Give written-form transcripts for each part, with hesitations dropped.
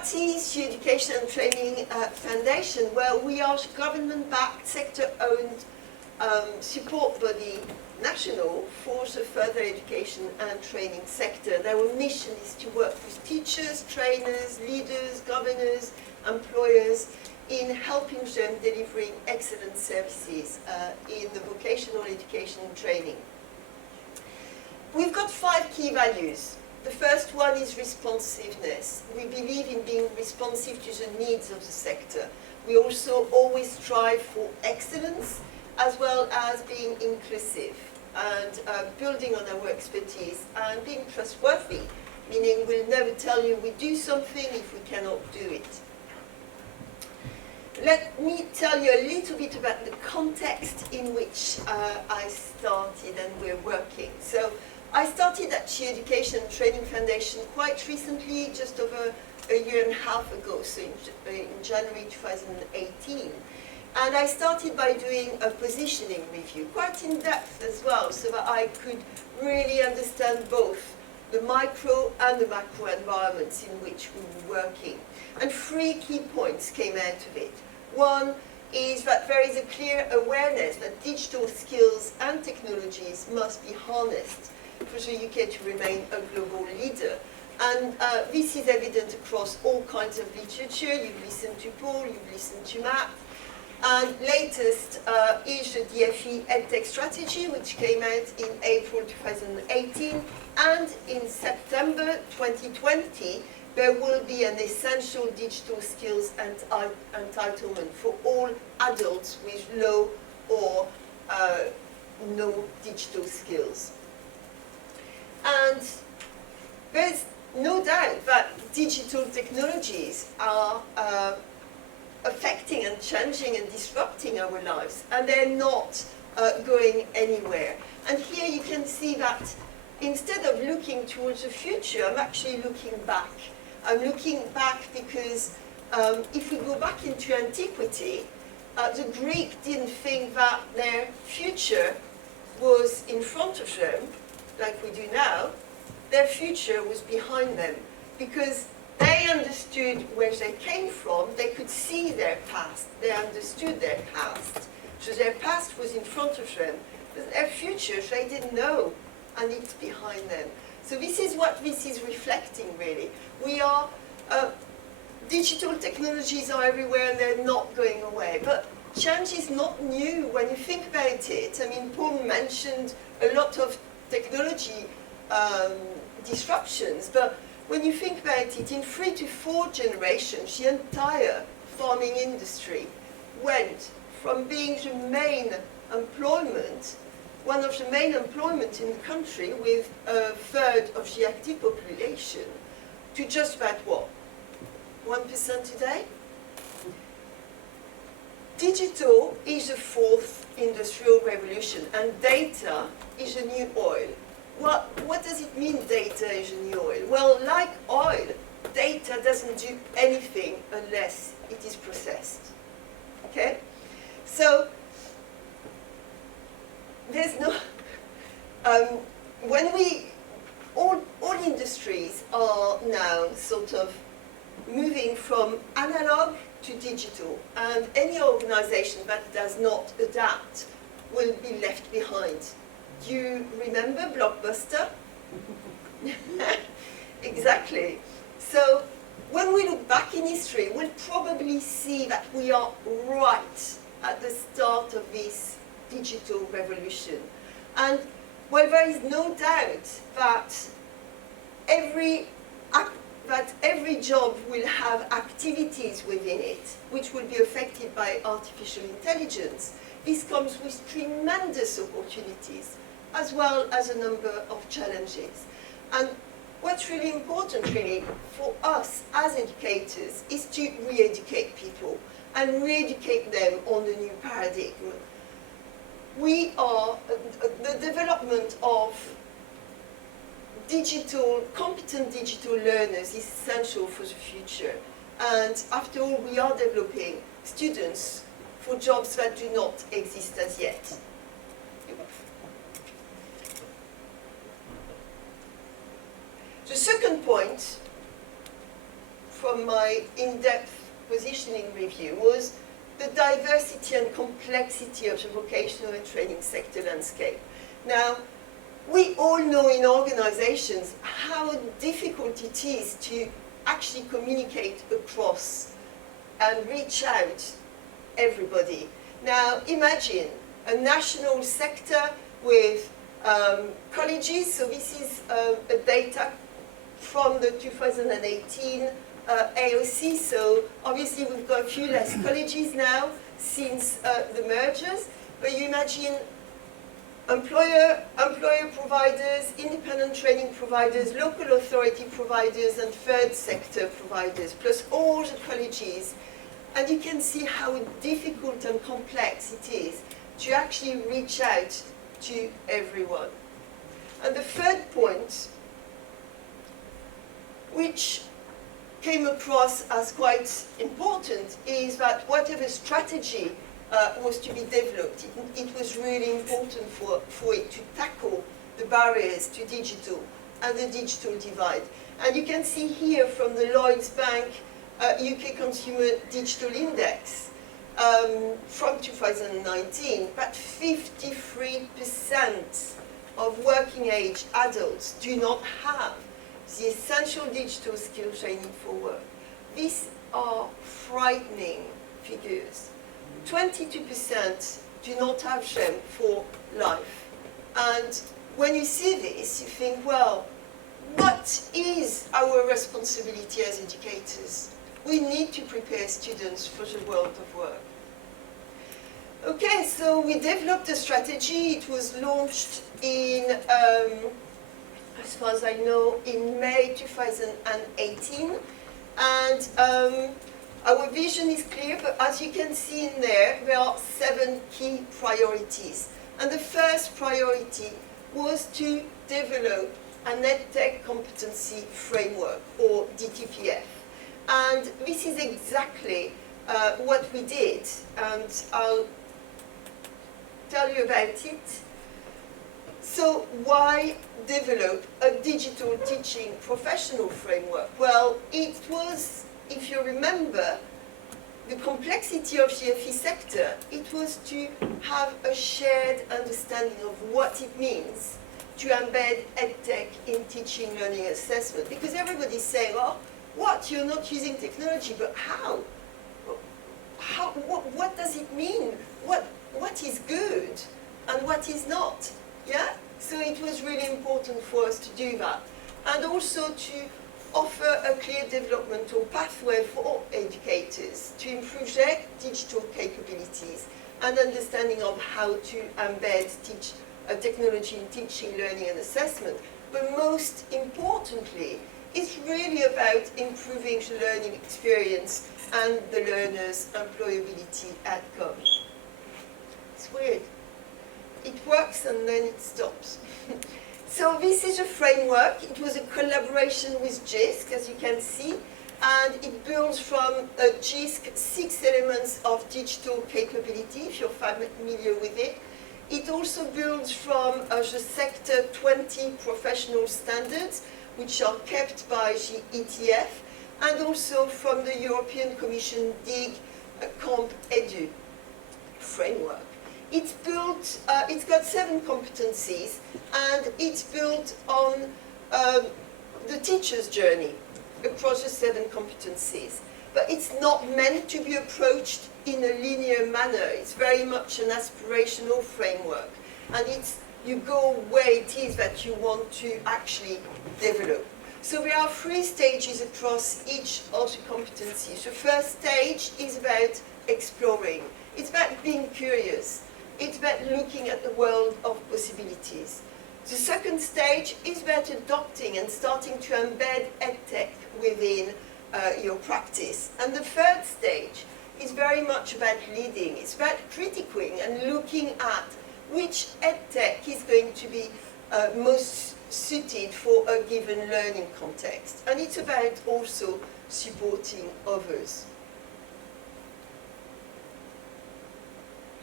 what is the Education and Training Foundation? Well, we are a government-backed, sector-owned support body, national, for the further education and training sector. Their mission is to work with teachers, trainers, leaders, governors, employers in helping them delivering excellent services in the vocational education and training. We've got 5 key values. The first one is responsiveness. We believe in being responsive to the needs of the sector. We also always strive for excellence as well as being inclusive and building on our expertise and being trustworthy, meaning we'll never tell you we do something if we cannot do it. Let me tell you a little bit about the context in which I started and we're working. So I started at the Education and Training Foundation quite recently, just over a year and a half ago, so in January 2018. And I started by doing a positioning review, quite in depth as well, so that I could really understand both the micro and the macro environments in which we were working. And 3 key points came out of it. One is that there is a clear awareness that digital skills and technologies must be harnessed for the UK to remain a global leader. And this is evident across all kinds of literature. You've listened to Paul, you've listened to Matt. And latest is the DFE EdTech strategy, which came out in April 2018. And in September 2020, there will be an essential digital skills and entitlement for all adults with low or no digital skills. And there's no doubt that digital technologies are affecting and changing and disrupting our lives, and they're not going anywhere. And here you can see that instead of looking towards the future, I'm actually looking back. I'm looking back because if we go back into antiquity, the Greeks didn't think that their future was in front of them, like we do now. Their future was behind them, because they understood where they came from, they could see their past, they understood their past. So their past was in front of them, but their future they didn't know, and it's behind them. So this is what this is reflecting, really. We are, digital technologies are everywhere and they're not going away. But change is not new when you think about it. I mean, Paul mentioned a lot of technology disruptions, but when you think about it, in 3 to 4 generations, the entire farming industry went from being the main employment, one of the main employment in the country with 1/3 of the active population, to just about what? 1% today? Digital is the 4th industrial revolution, and data is the new oil. What does it mean, data is a new oil? Well, like oil, data doesn't do anything unless it is processed. Okay? So, there's no... all industries are now sort of moving from analog to digital, and any organization that does not adapt will be left behind. Do you remember Blockbuster? Exactly. So when we look back in history, we'll probably see that we are right at the start of this digital revolution. And well, there is no doubt that every job will have activities within it which will be affected by artificial intelligence. This comes with tremendous opportunities, as well as a number of challenges. And what's really important, really, for us as educators is to re-educate people and re-educate them on the new paradigm. The development of competent digital learners is essential for the future. And after all, we are developing students for jobs that do not exist as yet. The second point from my in-depth positioning review was the diversity and complexity of the vocational and training sector landscape. Now, we all know in organizations how difficult it is to actually communicate across and reach out everybody. Now, imagine a national sector with colleges. So this is a data from the 2018 AOC. So obviously we've got a few less colleges now since the mergers. But you imagine employer providers, independent training providers, local authority providers, and third sector providers, plus all the colleges. And you can see how difficult and complex it is to actually reach out to everyone. And the third point, which came across as quite important, is that whatever strategy was to be developed, it was really important for it to tackle the barriers to digital and the digital divide. And you can see here from the Lloyds Bank UK Consumer Digital Index from 2019, that 53% of working age adults do not have the essential digital skill training for work. These are frightening figures. 22% do not have them for life. And when you see this, you think, well, what is our responsibility as educators? We need to prepare students for the world of work. Okay, so we developed a strategy. It was launched in, as far as I know, in May 2018. And our vision is clear, but as you can see in there are 7 key priorities. And the first priority was to develop an EdTech competency framework, or DTPF. And this is exactly what we did, and I'll tell you about it. So why develop a digital teaching professional framework? Well, it was, if you remember, the complexity of the FE sector, it was to have a shared understanding of what it means to embed EdTech in teaching, learning, assessment. Because everybody's saying, oh, what? You're not using technology, but how? What does it mean? What is good and what is not? Yeah? So it was really important for us to do that. And also to offer a clear developmental pathway for educators to improve their digital capabilities and understanding of how to embed technology in teaching, learning and assessment. But most importantly, it's really about improving the learning experience and the learner's employability outcome. It's weird. It works and then it stops. So this is a framework. It was a collaboration with JISC, as you can see, and it builds from JISC 6 elements of digital capability, if you're familiar with it. It also builds from the sector 20 professional standards, which are kept by the ETF, and also from the European Commission DIG Comp Edu framework. It's built, it's got 7 competencies, and it's built on the teacher's journey across the 7 competencies. But it's not meant to be approached in a linear manner. It's very much an aspirational framework. And you go where it is that you want to actually develop. So there are 3 stages across each of the competencies. The first stage is about exploring. It's about being curious. It's about looking at the world of possibilities. The second stage is about adopting and starting to embed EdTech within your practice. And the third stage is very much about leading. It's about critiquing and looking at which EdTech is going to be most suited for a given learning context. And it's about also supporting others.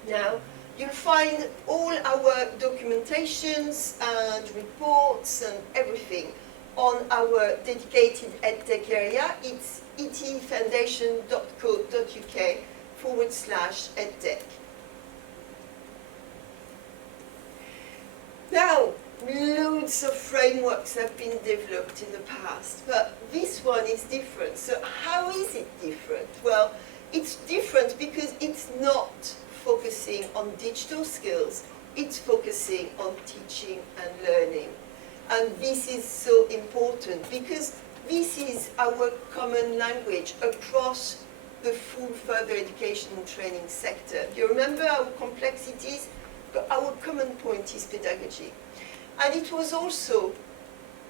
Now, you'll find all our documentations and reports and everything on our dedicated EdTech area. It's etfoundation.co.uk/edtech. Now, loads of frameworks have been developed in the past, but this one is different. So how is it different? Well, it's different because it's not focusing on digital skills, it's focusing on teaching and learning. And this is so important because this is our common language across the full further education and training sector. You remember our complexities, but our common point is pedagogy. And it was also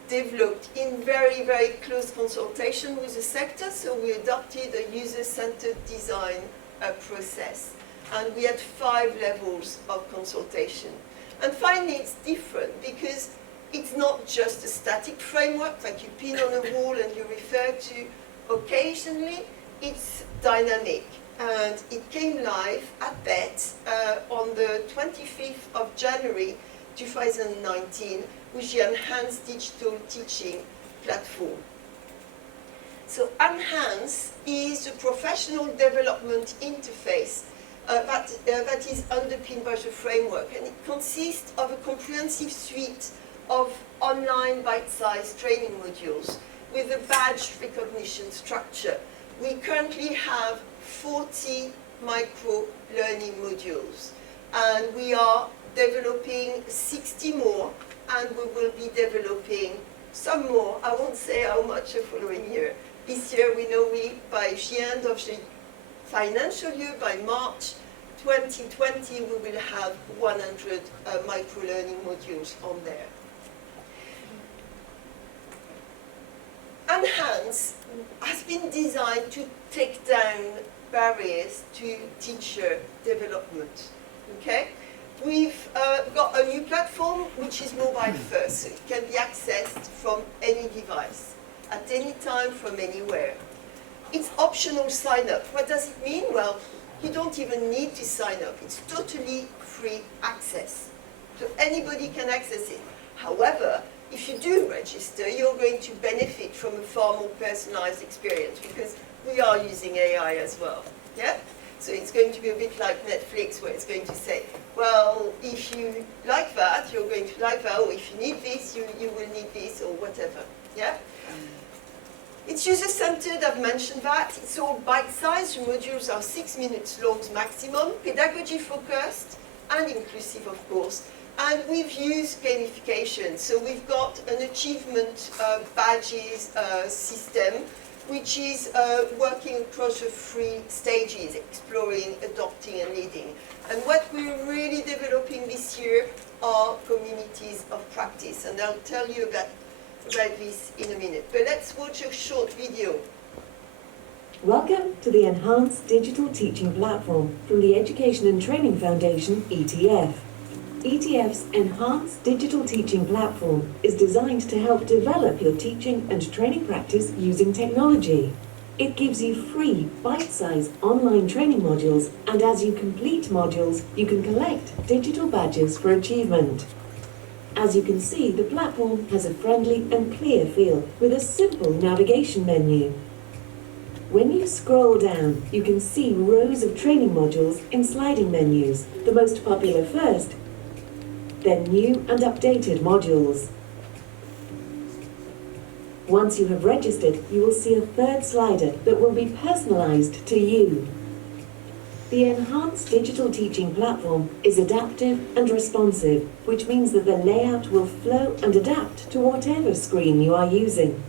developed in very, very close consultation with the sector, so we adopted a user-centered design process. And we had 5 levels of consultation. And finally, it's different because it's not just a static framework like you pin on a wall and you refer to occasionally, it's dynamic. And it came live at BET on the 25th of January 2019 with the Enhanced Digital Teaching Platform. So Enhance is a professional development interface that is underpinned by the framework, and it consists of a comprehensive suite of online bite-sized training modules with a badge recognition structure. We currently have 40 micro-learning modules, and we are developing 60 more, and we will be developing some more. I won't say how much the following year. This year we know by the end of the financial year, by March 2020, we will have 100 micro-learning modules on there. Enhance has been designed to take down barriers to teacher development. Okay? We've got a new platform which is mobile first, so it can be accessed from any device, at any time, from anywhere. It's optional sign up. What does it mean? Well, you don't even need to sign up. It's totally free access. So anybody can access it. However, if you do register, you're going to benefit from a far more personalized experience because we are using AI as well. Yeah? So it's going to be a bit like Netflix, where it's going to say, well, if you like that, you're going to like that, or if you need this, you will need this, or whatever. Yeah? It's user-centered, I've mentioned that. It's all bite-sized. Modules are 6 minutes long maximum, pedagogy-focused and inclusive, of course. And we've used gamification. So we've got an achievement badges system, which is working across the 3 stages, exploring, adopting, and leading. And what we're really developing this year are communities of practice. And I'll tell you about this in a minute. But let's watch a short video. Welcome to the Enhanced Digital Teaching Platform from the Education and Training Foundation, ETF. ETF's Enhanced Digital Teaching Platform is designed to help develop your teaching and training practice using technology. It gives you free, bite-sized online training modules, and as you complete modules, you can collect digital badges for achievement. As you can see, the platform has a friendly and clear feel with a simple navigation menu. When you scroll down, you can see rows of training modules in sliding menus. The most popular first, then new and updated modules. Once you have registered, you will see a third slider that will be personalized to you. The Enhanced Digital Teaching Platform is adaptive and responsive, which means that the layout will flow and adapt to whatever screen you are using.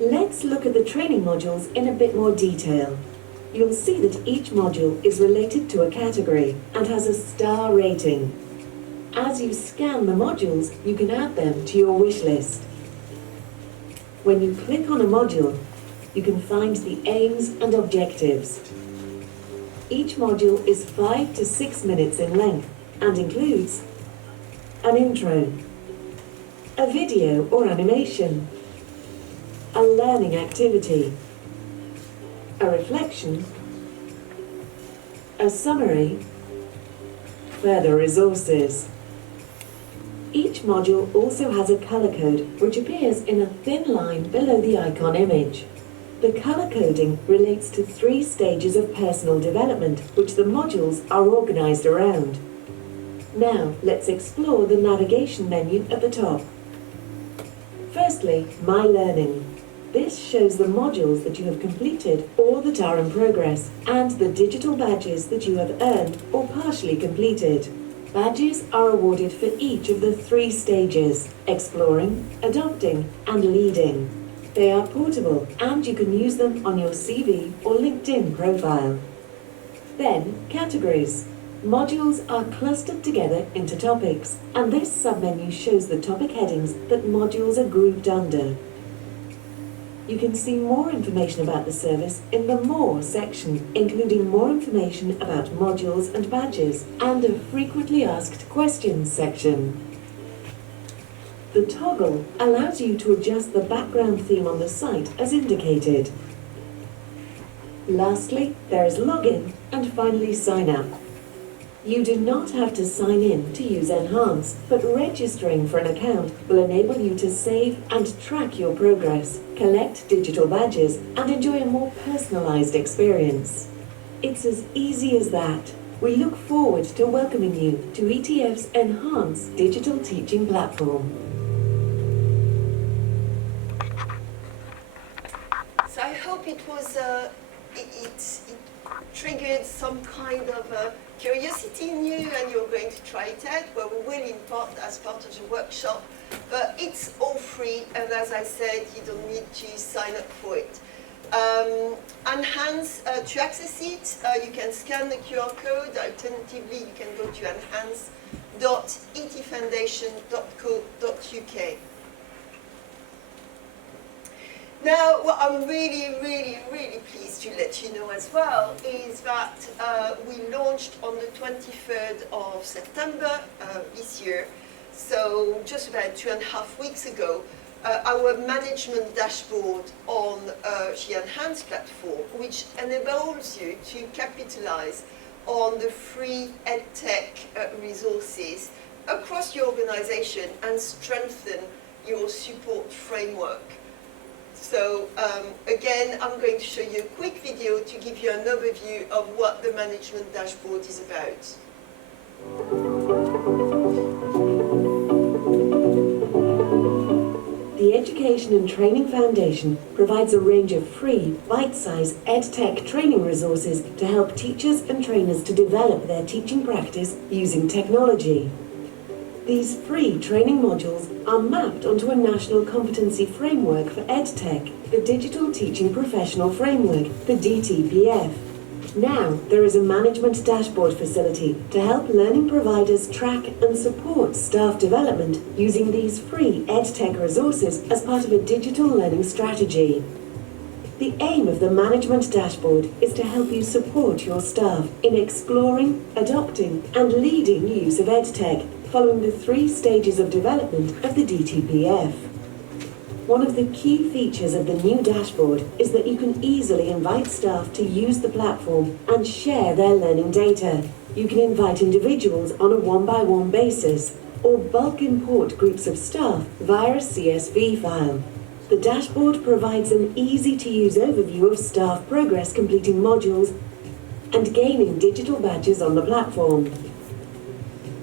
Let's look at the training modules in a bit more detail. You'll see that each module is related to a category and has a star rating. As you scan the modules, you can add them to your wish list. When you click on a module, you can find the aims and objectives. Each module is 5 to 6 minutes in length and includes an intro, a video or animation, a learning activity, a reflection, a summary, further resources. Each module also has a color code which appears in a thin line below the icon image. The color coding relates to 3 stages of personal development, which the modules are organized around. Now, let's explore the navigation menu at the top. Firstly, My Learning. This shows the modules that you have completed or that are in progress, and the digital badges that you have earned or partially completed. Badges are awarded for each of the 3 stages: exploring, adopting, and leading. They are portable, and you can use them on your CV or LinkedIn profile. Then, categories. Modules are clustered together into topics, and this submenu shows the topic headings that modules are grouped under. You can see more information about the service in the More section, including more information about modules and badges, and a frequently asked questions section. The toggle allows you to adjust the background theme on the site as indicated. Lastly, there is Login, and finally Sign Up. You do not have to sign in to use Enhance, but registering for an account will enable you to save and track your progress, collect digital badges, and enjoy a more personalized experience. It's as easy as that. We look forward to welcoming you to ETF's Enhance digital teaching platform. So I hope it was it triggered some kind of curiosity in you, and you're going to try it out. Well, we will impart as part of the workshop, but it's all free, and as I said, you don't need to sign up for it. Enhance, to access it, you can scan the QR code. Alternatively, you can go to enhance.etfoundation.co.uk. Now, what I'm really pleased to let you know as well is that we launched on the 23rd of September this year, so just about 2.5 weeks ago, our management dashboard on the Enhance platform, which enables you to capitalize on the free EdTech resources across your organization and strengthen your support framework. So again, I'm going to show you a quick video to give you an overview of what the management dashboard is about. The Education and Training Foundation provides a range of free, bite-sized EdTech training resources to help teachers and trainers to develop their teaching practice using technology. These free training modules are mapped onto a national competency framework for EdTech, the Digital Teaching Professional Framework, the DTPF. Now, there is a management dashboard facility to help learning providers track and support staff development using these free EdTech resources as part of a digital learning strategy. The aim of the management dashboard is to help you support your staff in exploring, adopting, and leading use of EdTech following the 3 stages of development of the DTPF. One of the key features of the new dashboard is that you can easily invite staff to use the platform and share their learning data. You can invite individuals on a one-by-one basis or bulk import groups of staff via a CSV file. The dashboard provides an easy-to-use overview of staff progress completing modules and gaining digital badges on the platform.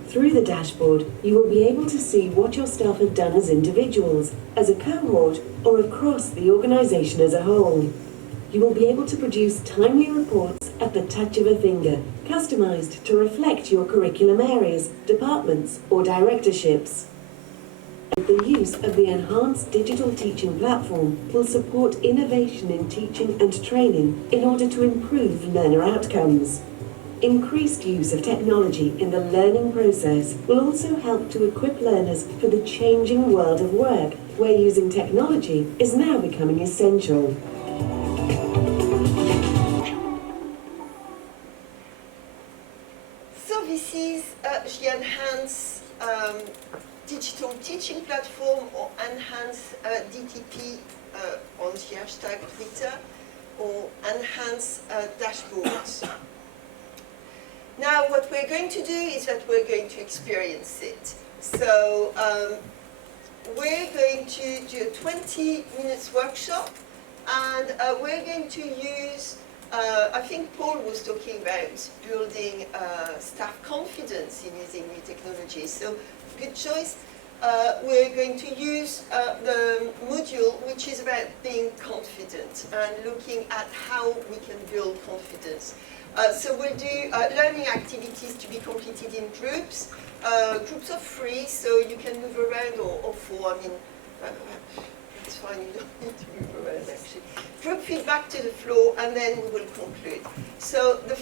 Through the dashboard, you will be able to see what your staff have done as individuals, as a cohort, or across the organisation as a whole. You will be able to produce timely reports at the touch of a finger, customised to reflect your curriculum areas, departments, or directorships. The use of the Enhanced Digital Teaching Platform will support innovation in teaching and training in order to improve learner outcomes. Increased use of technology in the learning process will also help to equip learners for the changing world of work, where using technology is now becoming essential. So this is the Enhance digital teaching platform, or Enhance DTP on the hashtag Twitter, or Enhance dashboards. Now, what we're going to do is that we're going to experience it. So we're going to do a 20 minutes workshop And we're going to use, I think Paul was talking about building staff confidence in using new technologies. So good choice. We're going to use the module which is about being confident and looking at how we can build confidence. So we'll do learning activities to be completed in groups. Groups of 3, so you can move around, or 4, I mean, it's fine, you don't need to move around actually. Group feedback to the floor, and then we will conclude. So the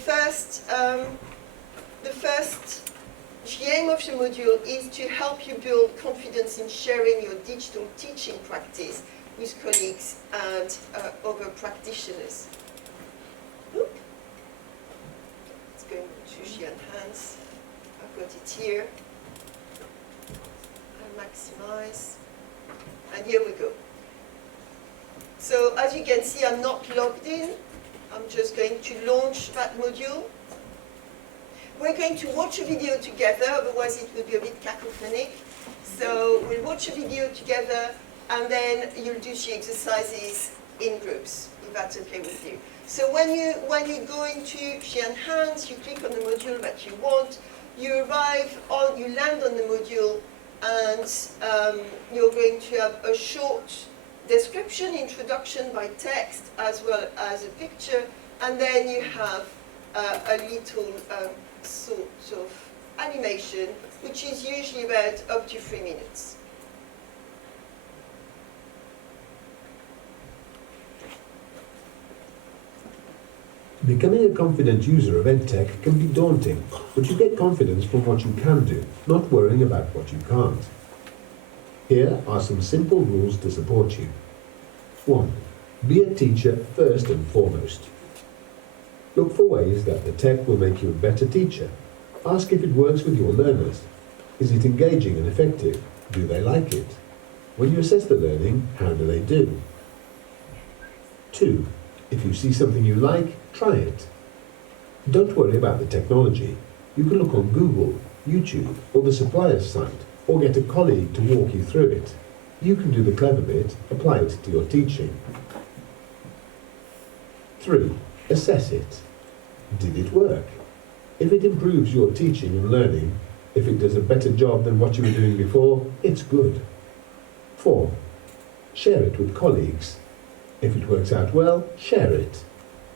aim of the module is to help you build confidence in sharing your digital teaching practice with colleagues and other practitioners. Oop. Let's go to She Enhance. I've got it here. I'll maximize. And here we go. So as you can see, I'm not logged in. I'm just going to launch that module. We're going to watch a video together, otherwise it would be a bit cacophonic. So we'll watch a video together, and then you'll do the exercises in groups, if that's okay with you. So when you go into She Enhance, you click on the module that you want, you land on the module, and you're going to have a short description, introduction by text, as well as a picture, and then you have a little sort of animation, which is usually about up to 3 minutes. Becoming a confident user of EdTech can be daunting, but you get confidence from what you can do, not worrying about what you can't. Here are some simple rules to support you. 1. Be a teacher first and foremost. Look for ways that the tech will make you a better teacher. Ask if it works with your learners. Is it engaging and effective? Do they like it? When you assess the learning, how do they do? 2. If you see something you like, try it. Don't worry about the technology. You can look on Google, YouTube, or the supplier's site, or get a colleague to walk you through it. You can do the clever bit, apply it to your teaching. 3. Assess it. Did it work? If it improves your teaching and learning, if it does a better job than what you were doing before, it's good. 4. Share it with colleagues. If it works out well, share it.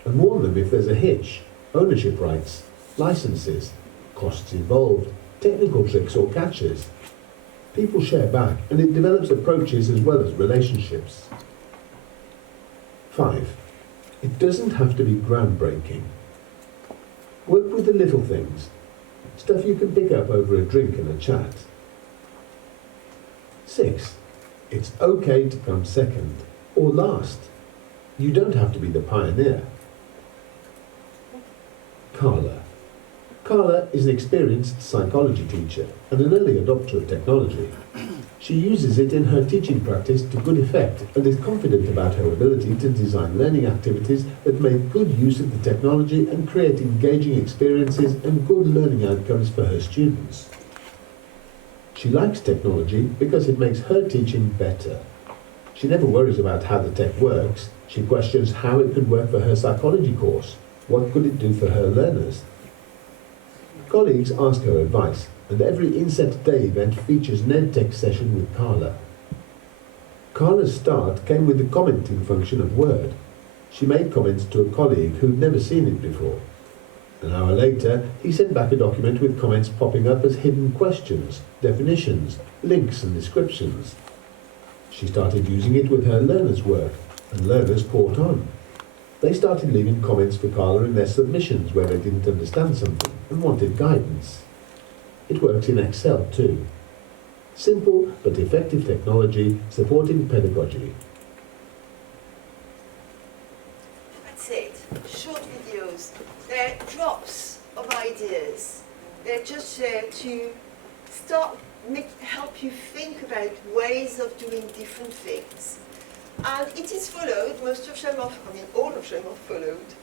And warn them if there's a hitch, ownership rights, licenses, costs involved, technical tricks or catches. People share back, and it develops approaches as well as relationships. 5. It doesn't have to be groundbreaking. Work with the little things, stuff you can pick up over a drink and a chat. 6. It's okay to come second or last. You don't have to be the pioneer. Carla. Carla is an experienced psychology teacher and an early adopter of technology. She uses it in her teaching practice to good effect and is confident about her ability to design learning activities that make good use of the technology and create engaging experiences and good learning outcomes for her students. She likes technology because it makes her teaching better. She never worries about how the tech works. She questions how it could work for her psychology course. What could it do for her learners? Colleagues ask her advice, and every Inset Day event features an EdTech session with Carla. Carla's start came with the commenting function of Word. She made comments to a colleague who'd never seen it before. An hour later, he sent back a document with comments popping up as hidden questions, definitions, links and descriptions. She started using it with her learners' work, and learners caught on. They started leaving comments for Carla in their submissions where they didn't understand something and wanted guidance. It works in Excel too. Simple but effective technology supporting pedagogy. That's it. Short videos. They're drops of ideas. They're just there to help you think about ways of doing different things. And it is followed, all of them are followed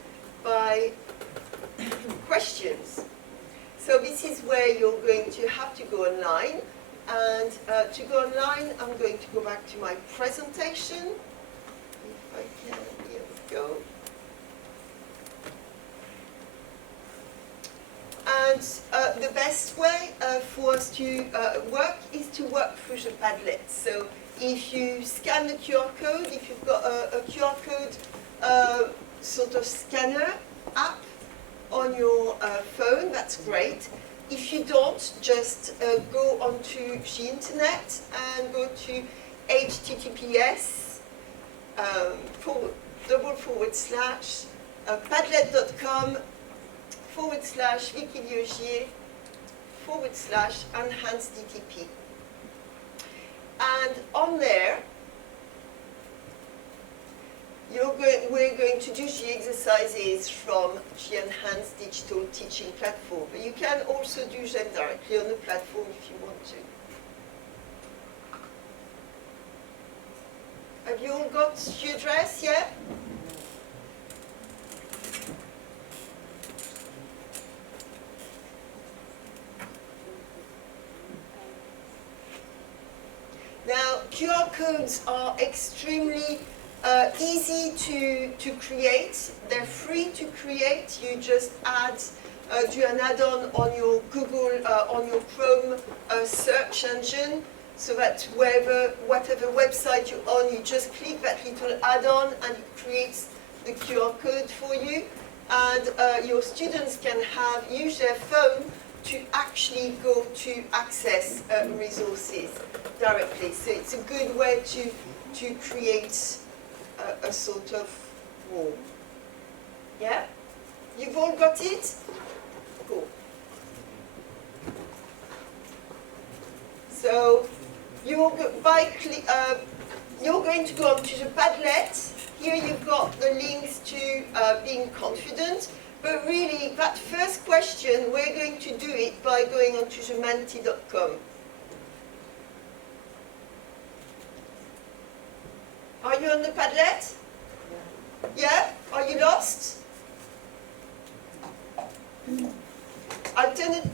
by questions. So this is where you're going to have to go online. And to go online, I'm going to go back to my presentation. If I can. the best way for us to work is to work through the Padlet. So if you scan the QR code, if you've got a QR code sort of scanner app on your phone, that's great. If you don't, just go onto the internet and go to https padlet.com /Vikki Liogier /enhanced DTP. And on there, we're going to do the exercises from the enhanced digital teaching platform. But you can also do them directly on the platform if you want to. Have you all got the address, yeah? Now, QR codes are extremely easy to create. They're free to create. You just do an add-on on your Google, on your Chrome search engine, so that whatever website you're on, you just click that little add-on and it creates the QR code for you. And your students can use their phone to actually go to access resources directly. So it's a good way to create a sort of wall. Yeah? You've all got it? Cool. So you're going to go onto the Padlet. Here you've got the links to being confident. But really, that first question, we're going to do it by going onto the menti.com. Are you on the Padlet? Yeah? Are you lost? I'll turn it.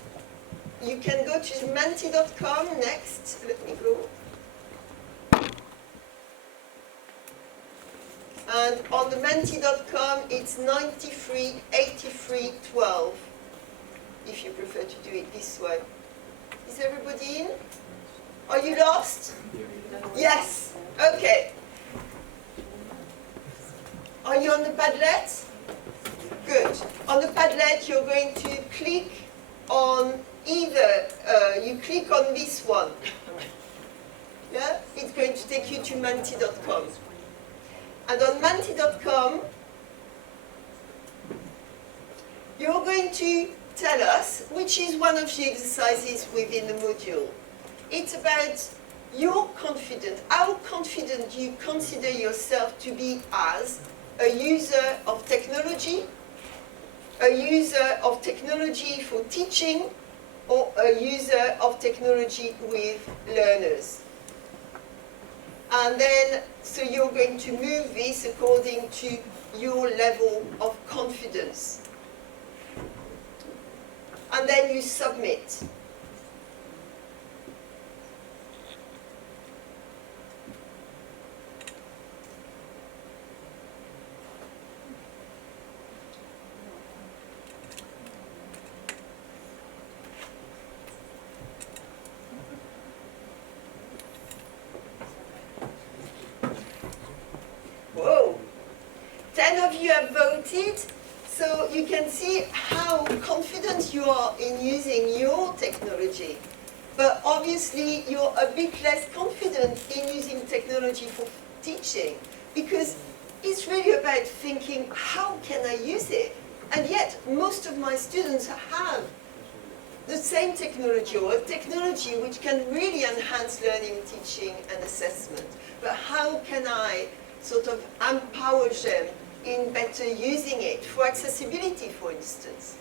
You can go to the menti.com next. Let me go. And on the menti.com, it's 93 83 12, if you prefer to do it this way. Is everybody in? Are you lost? Yes. Okay. Are you on the Padlet? Good. On the Padlet, you're going to click on either, you click on this one. Yeah? It's going to take you to menti.com. And on menti.com, you're going to tell us which is one of the exercises within the module. It's about your confidence, how confident you consider yourself to be as a user of technology, a user of technology for teaching, or a user of technology with learners. And then, so you're going to move this according to your level of confidence. And then you submit. Whoa! 10 of you have voted, so you can see how confident you are in using your technology. But obviously, you're a bit less confident in using technology for teaching, because it's really about thinking, how can I use it? And yet, most of my students have the same technology, or a technology which can really enhance learning, teaching, and assessment. But how can I sort of empower them in better using it for accessibility, for instance?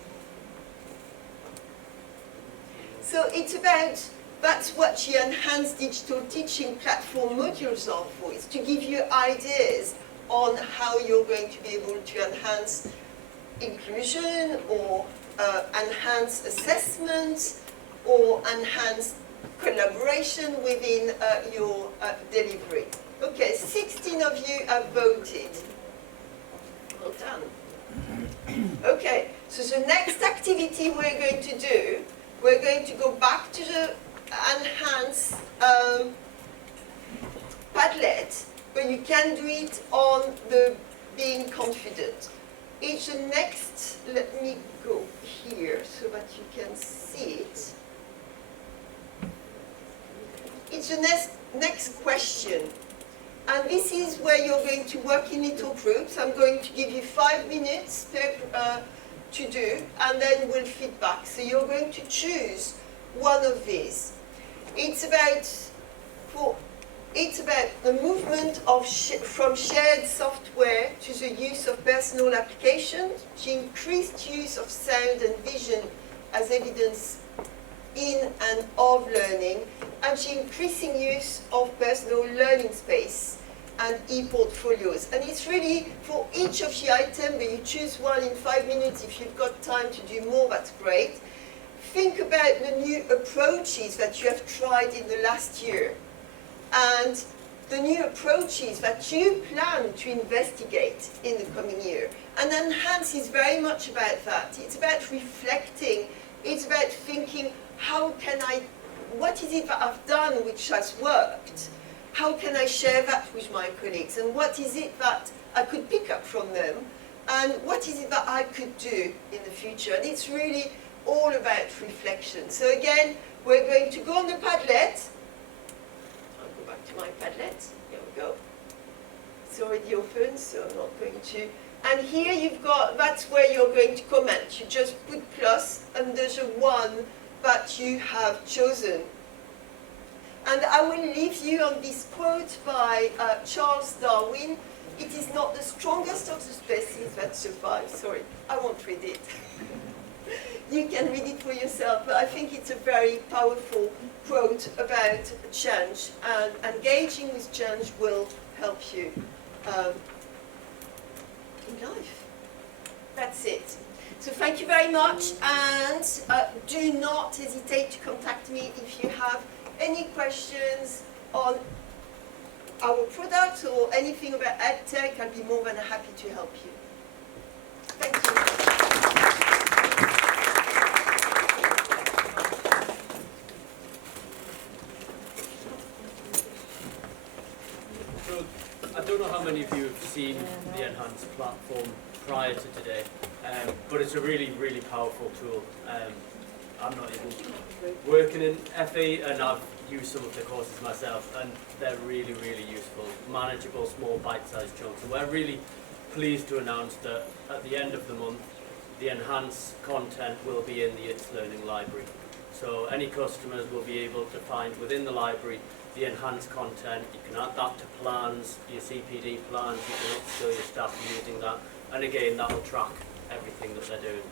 So it's about, that's what the enhanced digital teaching platform modules are for. It's to give you ideas on how you're going to be able to enhance inclusion, or enhance assessment, or enhance collaboration within your delivery. Okay, 16 of you have voted. Well done. Okay, so the next activity we're going to do, we're going to go back to the enhance Padlet, but you can do it on the being confident. It's the next, let me go here so that you can see it. It's the next question. And this is where you're going to work in little groups. I'm going to give you 5 minutes to do, and then we'll feedback. So you're going to choose one of these. It's about the movement of from shared software to the use of personal applications, the increased use of sound and vision as evidence in and of learning, and the increasing use of personal learning space and e-portfolios. And it's really for each of the items, but you choose one in 5 minutes. If you've got time to do more, that's great. Think about the new approaches that you have tried in the last year and the new approaches that you plan to investigate in the coming year. And Enhance is very much about that. It's about reflecting. It's about thinking, what is it that I've done which has worked? How can I share that with my colleagues? And what is it that I could pick up from them? And what is it that I could do in the future? And it's really all about reflection. So again, we're going to go on the Padlet. I'll go back to my Padlet. Here we go. It's already open, so I'm not going to. And here you've got, that's where you're going to comment. You just put plus, and there's a one that you have chosen. And I will leave you on this quote by Charles Darwin. It is not the strongest of the species that survives. Sorry, I won't read it. You can read it for yourself, but I think it's a very powerful quote about change, and engaging with change will help you in life. That's it. So thank you very much, and do not hesitate to contact me if you have any questions on our products or anything about EdTech. I'll be more than happy to help you. Thank you. So, I don't know how many of you have seen the Enhanced platform prior to today, but it's a really, really powerful tool. I'm not even working in FE, and I've used some of the courses myself, and they're really, really useful, manageable, small bite-sized chunks. And we're really pleased to announce that at the end of the month, the enhanced content will be in the It's Learning library. So any customers will be able to find within the library the enhanced content. You can add that to plans, your CPD plans, you can upskill your staff using that, and again, that will track everything that they're doing.